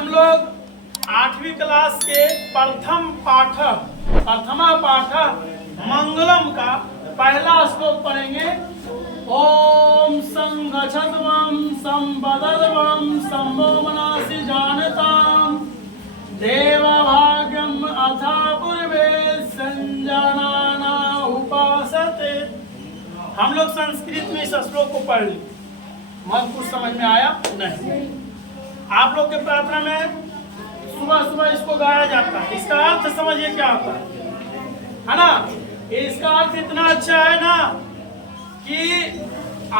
हम लोग 8वीं क्लास के प्रथमा पाठ मंगलम का पहला श्लोक पढ़ेंगे। ओम संगच्छध्वं संवदध्वं संभो मनासि जानताम देवभाग्यम अथा पूर्वे संजानाना उपासते। हम लोग संस्कृत में इस श्लोक को पढ़ लिए, मत कुछ समझ में आया नहीं। आप लोग के प्रार्थना में सुबह सुबह इसको गाया जाता है। इसका अर्थ समझिए क्या होता है ना। इसका अर्थ इतना अच्छा है ना कि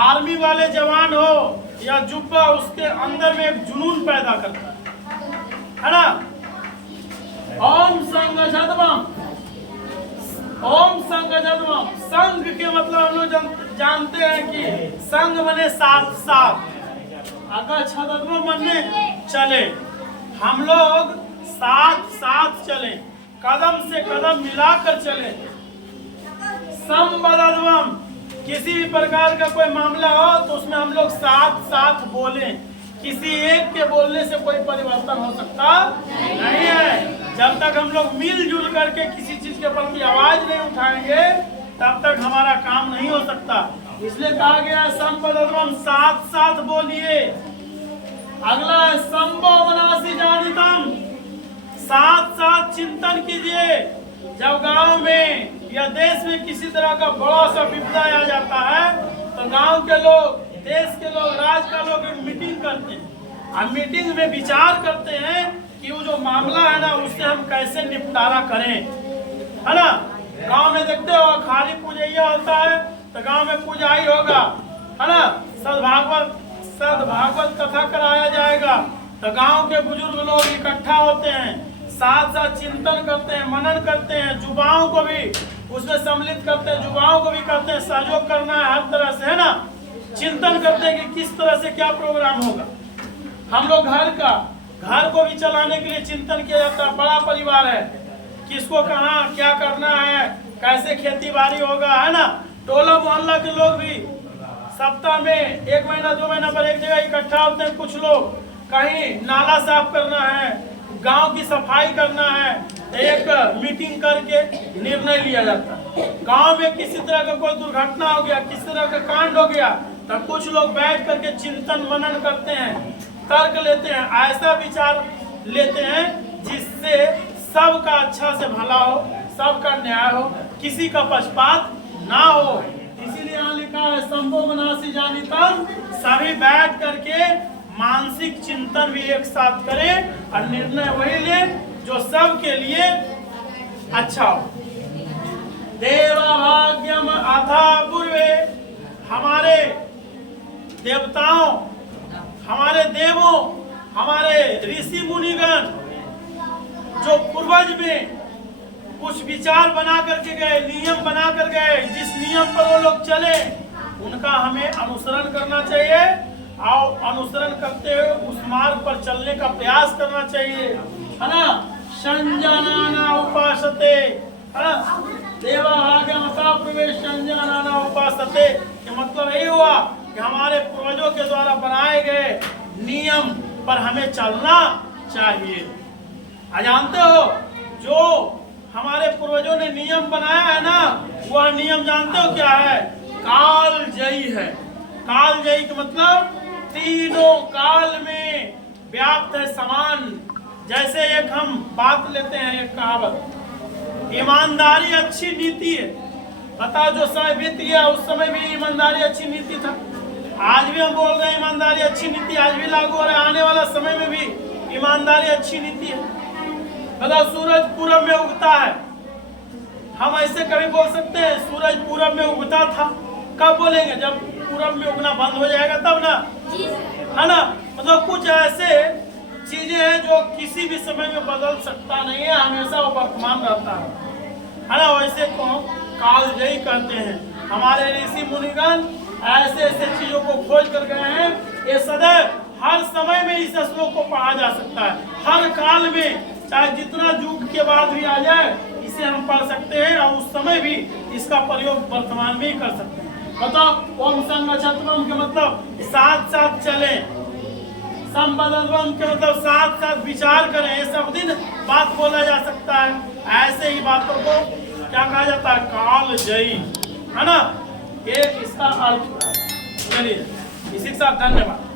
आर्मी वाले जवान हो या जुब्बा, उसके अंदर में एक जुनून पैदा करता है ना। ओम संगच्छध्वं, ओम संगच्छध्वं, संघ के मतलब हम लोग जानते हैं कि संघ बने साथ साथ, अगर छद्म बनने चले, हम लोग साथ साथ चलें, कदम से कदम मिलाकर चलें। संवदध्वं, किसी भी प्रकार का कोई मामला हो तो उसमें हम लोग साथ साथ बोलें। किसी एक के बोलने से कोई परिवर्तन हो सकता नहीं है। जब तक हम लोग मिलजुल करके किसी चीज के प्रति आवाज नहीं उठाएंगे तब तक हमारा काम नहीं हो सकता। इसलिए कहा गया संवदध्वं, साथ साथ बोलिए। अगला है संभो मनासि जानितम्, साथ साथ चिंतन कीजिए। जब गांव में या देश में किसी तरह का बड़ा सा विपदा आ जाता है तो गांव के लोग, देश के लोग, राज्य का लोग एक मीटिंग करते हैं और मीटिंग में विचार करते हैं कि वो जो मामला है ना उससे हम कैसे निपटारा करें, है ना। गांव में देखते हो खाली पूजैया होता है तो गांव में पूजाई होगा, है ना। सद्भागवत कथा कराया जाएगा तो गांव के बुजुर्ग लोग इकट्ठा होते हैं, साथ साथ चिंतन करते हैं, मनन करते हैं, युवाओं को भी उसमें सम्मिलित करते हैं, युवाओं को भी करते हैं, सहयोग करना है हर तरह से, है ना। चिंतन करते हैं कि किस तरह से क्या प्रोग्राम होगा। हम लोग घर को भी चलाने के लिए चिंतन किया जाता है। बड़ा परिवार है, किसको कहाँ क्या करना है, कैसे खेती बाड़ी होगा, है ना। टोला मोहल्ला के लोग भी सप्ताह में 1 महीना 2 महीना पर एक जगह इकट्ठा होते हैं। कुछ लोग कहीं नाला साफ करना है, गांव की सफाई करना है, एक मीटिंग करके निर्णय लिया जाता है। गांव में किसी तरह का कोई दुर्घटना हो गया, किसी तरह का कांड हो गया तब कुछ लोग बैठ करके चिंतन मनन करते हैं, तर्क लेते हैं, ऐसा विचार लेते हैं जिससे सबका अच्छा से भला हो, सबका न्याय हो, किसी का पक्षपात ना हो। इसीलिए यहाँ लिखा है संभो मनासि जानितम्, सभी बैठ करके मानसिक चिंतन भी एक साथ करें और निर्णय वही ले जो सबके लिए अच्छा हो। देवभाग्यम अथा पूर्वे, हमारे देवताओं, हमारे देवों, हमारे ऋषि मुनिगण जो पूर्वज में कुछ विचार बना करके गए, नियम बना कर गए, जिस नियम पर वो लोग चले उनका हमें अनुसरण करना चाहिए और अनुसरण करते हुए उस मार्ग पर चलने का प्रयास करना चाहिए, है ना। संजानाना उपासते, है ना। देवभाग्यम अथा पूर्वे संजानाना उपासते के मतलब यही हुआ कि हमारे पूर्वजों के द्वारा बनाए गए नियम पर हमें चलना चाहिए। जानते हो जो हमारे पूर्वजों ने नियम बनाया है ना, वह नियम जानते हो क्या है? कालजयी है। कालजयी का मतलब तीनों काल में व्याप्त है, समान। जैसे एक हम बात लेते हैं, एक कहावत, ईमानदारी अच्छी नीति है। पता जो समय बीत गया उस समय भी ईमानदारी अच्छी नीति था, आज भी हम बोल रहे हैं ईमानदारी अच्छी नीति आज भी लागू हो रहा है, आने वाला समय में भी ईमानदारी अच्छी नीति है। मतलब सूरज पूरब में उगता है, हम ऐसे कभी बोल सकते हैं सूरज पूरब में उगता था? कब बोलेंगे? जब पूरब में उगना बंद हो जाएगा तब ना, है ना। मतलब कुछ ऐसे चीजें हैं जो किसी भी समय में बदल सकता नहीं है, हमेशा वो वर्तमान रहता है ना। वैसे को कालजयी कहते हैं। हमारे ऋषि मुनिगण ऐसे ऐसे चीजों को खोज कर गए हैं। ये सदैव हर समय में इस श्लोक को पढ़ा जा सकता है, हर काल में, चाहे जितना युग के बाद भी आ जाए इसे हम पढ़ सकते हैं और उस समय भी इसका प्रयोग वर्तमान में ही कर सकते हैं। बताओ, ओम संगच्छध्वं के मतलब साथ साथ चलें, संबद्धम के मतलब साथ साथ विचार करें, ये सब दिन बात बोला जा सकता है। ऐसे ही बातों को क्या कहा जाता है, काल जयी, है ना, ये इसका अर्थ है। चलिए इसी के साथ धन्यवाद।